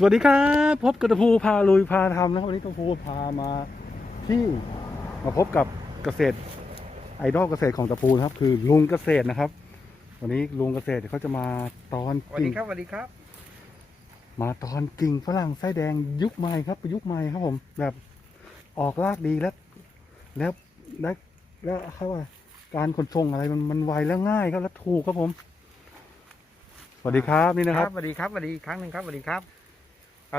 สวัสดีครับพบกับตะพูพาลุยพาทำนะครับวันนี้ตะพูพามาที่มาพบกับเกษตรไอดอลเกษตรของตะพูนะครับ คือลุงเกษตรนะครับ วันนี้ลุงเกษตรเขาจะมาตอนสวัสกิ่ดีงครับสวัสดีครับ มาตอนกิ่งฝรั่งไส้แดงยุคใหม่ครับประยุคใหม่ครับผมแบบออกรากดีแล้ว แล้วแล้วแล้วเขาว่าการขนส่งอะไรมันมันไวแล้วง่ายครับแล้วถูกครับผม สวัสดีครับนี่นะครับ สวัสดีครับสวัสดีอีกครั้งหนึ่งครับสวัสดีครับเอ่อ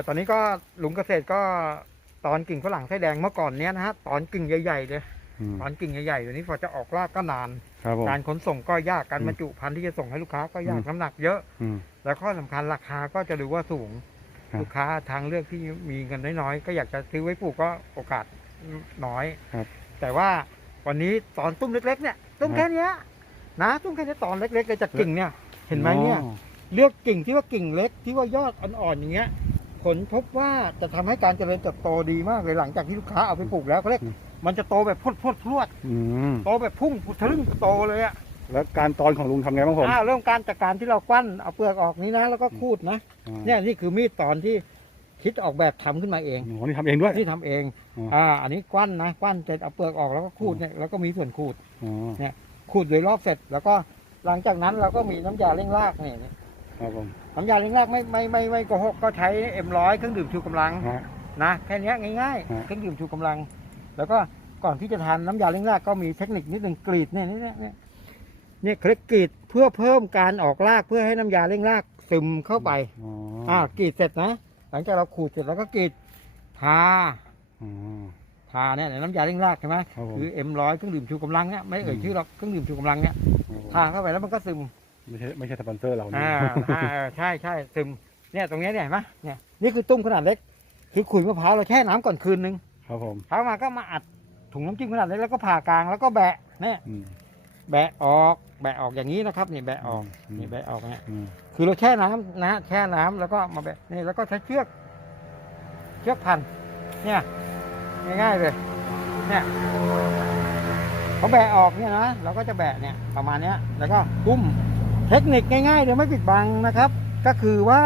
ตอนนี้ก็ลุงเกษตรก็ตอนกิ่งฝรั่งไส้แดงเมื่อก่อนเนี้ยนะฮะตอนกิ่งใหญ่ๆเลยอืมตอนกิ่งใหญ่ๆเดี๋ยวนี้พอจะออกรากก็นานครับผมการขนส่งก็ยากการอืมบรรจุพันธุ์ที่จะส่งให้ลูกค้าก็ยากอืมน้ำหนักเยอะอืมแล้วข้อสำคัญราคาก็จะดูว่าสูงครับลูกค้าทางเลือกที่มีเงินน้อยๆก็อยากจะซื้อไว้ปลูกก็โอกาสน้อยครับ แต่ว่าวันนี้ตอนตุ้มเล็ก ๆ เนี่ยตุ้มครับแค่เนี้ยนะตุ้มแค่นี้ตอนเล็กๆเลยจากกิ่งเนี่ย เห็นไหมเนี่ยอ๋อเลือกกิ่งที่ว่ากิ่งเล็กที่ว่ายอดอ่อนๆอย่างเงี้ย ผลพบว่าจะทำให้การเจริญเติบโตดีมากเลยหลังจากที่ลูกค้าเอาไปปลูกแล้วเขาเรียกมันจะโตแบบพรวดพรวดพรวดอืมโตแบบพุ่งทะลึ่งโตเลยอะแล้วการตอนของลุงทำไงบ้างผมอ้าวเริ่มการจากการที่เรากวั้นเอาเปลือกออกนี้นะแล้วก็คูดนะอ่าเนี่ยนี่คือมีดตอนที่คิดออกแบบทำขึ้นมาเองโอ้โหนี่ทำเองด้วย ที่ทำเองอ๋ออ่ อ่าอันนี้กวั้นนะกวั้นเสร็จเอาเปลือกออกแล้วก็คูดเนี่ยแล้วก็มีส่วนคูด อ๋อขูดโดยรอบเสร็จแล้วก็หลังจากนั้นเราก็มีน้ำยาเร่งรากนี่นี่ ครับผมน้ำยาเร่งรากไม่ไม่ไม่ไม่โกหกก็ใช้เอ็มร้อยเครื่องดื่มชูกำลังฮะ นะแค่เนี้ยง่ายฮะ ๆเครื่องดื่มชูกำลัง แล้วก็ก่อนที่จะทานน้ำยาเร่งรากก็มีเทคนิคนิดหนึ่งกรีดเนี่ยเนี่ยเนี่ยเนี่ยเคล็ดกรีดเพื่อเพิ่มการออกรากเพื่อให้น้ำยาเร่งรากซึมเข้าไปอ๋ออ่ากรีดเสร็จนะ หลังจากเราขูดเสร็จแล้วก็กรีดทาอ๋อ ทาเนี่ยน้ำยาเร่งรากใช่ไหมครับผม คือเอ็มร้อยเครื่องดื่มชูกำลังเนี่ยไม่เอ่ยอืมชื่อหรอกเครื่องดื่มชูกำลังเนี่ย ครับผมทาเข้าไปแล้วมันก็ซึม ไม่ใช่ไม่ใช่สปอนเซอร์เรานะอ่าอ่าใช่ใช่ซึมเนี่ยตรงเนี้ยเนี่ยเห็นไหมเนี่ยนี่คือตุ้มขนาดเล็ก คือขุยมะพร้าวเราแช่น้ำก่อนคืนนึงครับผมเช้ามาก็มาอัดถุงน้ำจิ้มขนาดเล็กแล้วก็ผ่ากลางแล้วก็แบะเนี่ยอืมแบะออกแบะออกอย่างนี้นะครับนี่แบะออกอืมนี่แบะออกเนี่ย อืมคือเราแช่น้ำนะแช่น้ำแล้วก็มาแบะนี่แล้วก็ใช้เชือก เชือกพันเนี่ยง่ายๆเลยเนี่ยเขาแบะออกเนี่ยนะเราก็จะแบะเนี่ยประมาณเนี้ย แล้วก็กุ้ม เทคนิคง่ายๆเดี๋ยวไม่ปิดบังนะครับ ก็คือว่า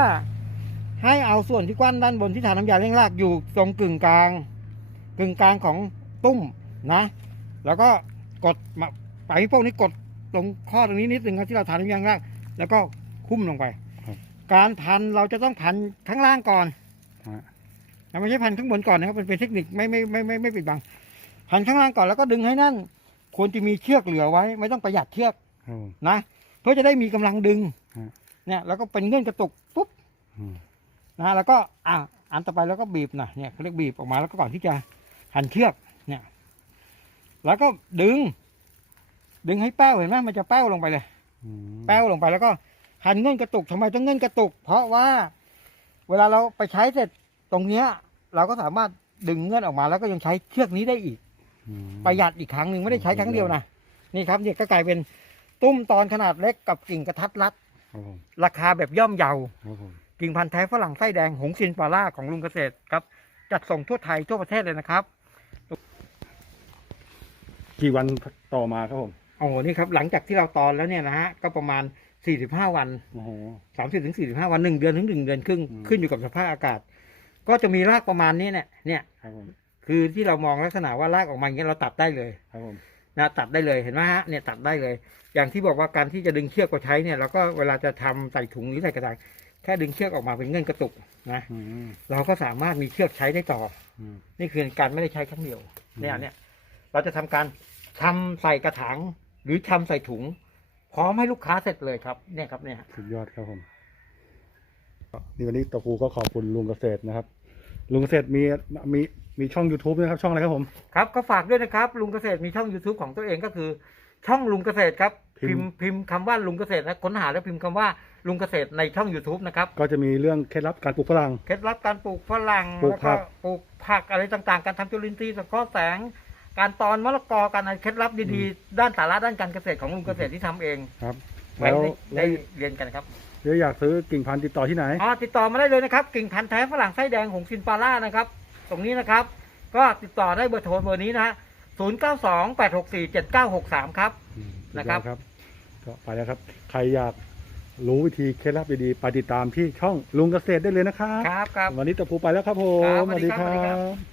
ให้เอาส่วนที่กว้านด้านบนที่ทาน้ำยาเร่งรากอยู่ตรงกึ่งกลาง กึ่งกลางของตุ้มนะ แล้วก็กดมาไปพวกนี้กดตรงข้อตรงนี้นิดหนึ่งครับที่เราทาน้ำยาเร่งรากแล้วก็คุ้มลงไป การพันเราจะต้องพันข้างล่างก่อนฮะเราไม่ใช่พันข้างบนก่อนนะครับเป็นเป็นเทคนิคไม่ไม่ไม่ไม่ไม่ปิดบังพันข้างล่างก่อนแล้วก็ดึงให้นั่นควรจะมีเชือกเหลือไว้ ไม่ต้องประหยัดเชือกครับผมนะ เพื่อจะได้มีกำลังดึงฮะเนี่ยแล้วก็เป็นเงื่อนกระตุกปุ๊บอืมนะแล้วก็อะอันต่อไปแล้วก็บีบนะเนี่ยเขาเรียกบีบออกมาแล้วก็ก่อนที่จะหันเชือกเนี่ย แล้วก็ดึง ดึงให้แป้วเห็นไหมมันจะแป้วลงไปเลยอืมแป้วลงไปแล้วก็หันเงื่อนกระตุกทำไมต้องเงื่อนกระตุก เพราะว่า เวลาเราไปใช้เสร็จตรงเนี้ย เราก็สามารถดึงเงื่อนออกมาแล้วก็ยังใช้เชือกนี้ได้อีกอืมประหยัดอีกครั้งหนึ่งไม่ได้ใช้ครั้งเดียวนะนี่ครับเนี่ยก็กลายเป็น ตุ้มตอนขนาดเล็กกับกิ่งกระทัดรัด ครับผมราคาแบบย่อมเยา ครับผมกิ่งพันธุ์แท้ฝรั่งไส้แดงหงซินปาร่าของลุงเกษตรครับ จัดส่งทั่วไทยทั่วประเทศเลยนะครับ กี่วันต่อมาครับผมโอ้โหนี่ครับหลังจากที่เราตอนแล้วเนี่ยนะฮะก็ประมาณ 45 วัน โอ้โห 30ถึง45 วันหนึ่งเดือนถึงหนึ่งเดือนครึ่งอืม ขึ้นอยู่กับสภาพอากาศ ก็จะมีรากประมาณนี้เนี่ยเนี่ย ครับผมคือที่เรามองลักษณะว่ารากออกมาอย่างเงี้ยเราตัดได้เลย ครับผม นะตัดได้เลยเห็นไหมฮะเนี่ยตัดได้เลย อย่างที่บอกว่าการที่จะดึงเชือกก็ใช้เนี่ยเราก็เวลาจะทำใส่ถุงหรือใส่กระดาษแค่ดึงเชือกออกมาเป็นเงื่อนกระตุกนะอืมเราก็สามารถมีเชือกใช้ได้ต่ออืมนี่คือการไม่ได้ใช้ครั้งเดียวอืมเนี่ยเนี่ย เราจะทำการทำใส่กระถางหรือทำใส่ถุงพร้อมให้ลูกค้าเสร็จเลยครับ เนี่ยครับเนี่ยสุดยอดครับผมนี่วันนี้ตะครูก็ขอบคุณลุงเกษตรนะครับ ลุงเกษตรมีมี มีช่อง YouTube นะครับ ช่องอะไรครับผม ครับก็ฝากด้วยนะครับ ลุงเกษตรมีช่อง youtube ของตัวเองก็คือ ช่องลุงเกษตรครับพิพิมมพ์ พ์พิมพ์คำว่าลุงเกษตรนะค้นหาแล้วพิมพ์คำว่าลุงเกษตรในช่อง youtube นะครับก็จะมีเรื่องเคล็ดลับการปลูกฝรั่ง เคล็ดลับการปลูกฝรั่งปลูกแล้วผัก็กปลูกผักอะไรต่างๆ การทำจุลินทรีย์สังเคราะห์แสง การตอนมะละกอการอะไรเคล็ดลับดีๆ ด้านสาระด้านการเกษตรของลุงเกษตรที่ทำเองครับไว้แล้วได้แล้วได้เรียนกันครับเดี๋ยวอยากซื้อกิ่งพันธุ์ติดต่อที่ไหน อ๋อติดต่อมาได้เลยนะครับ กิ่งพันธุ์แท้ฝรั่งไส้แดงหงซินปาร่านะครับ ตรงนี้นะครับ ก็ติดต่อได้เบอร์โทรเบอร์นี้นะฮะ0 9 2 8 6 4 7 9 6 3ครับ อืมนะครับสุดยอดครับ ก็ไปแล้วครับ ใครอยากรู้วิธีเคล็ดลับดีๆไปติดตามที่ช่องลุงเกษตรได้เลยนะครับ ครับครับ วันนี้ตะพูไปแล้วครับผมครับสวัสดีครับสวัสดีสวัสดีคครัรับ บ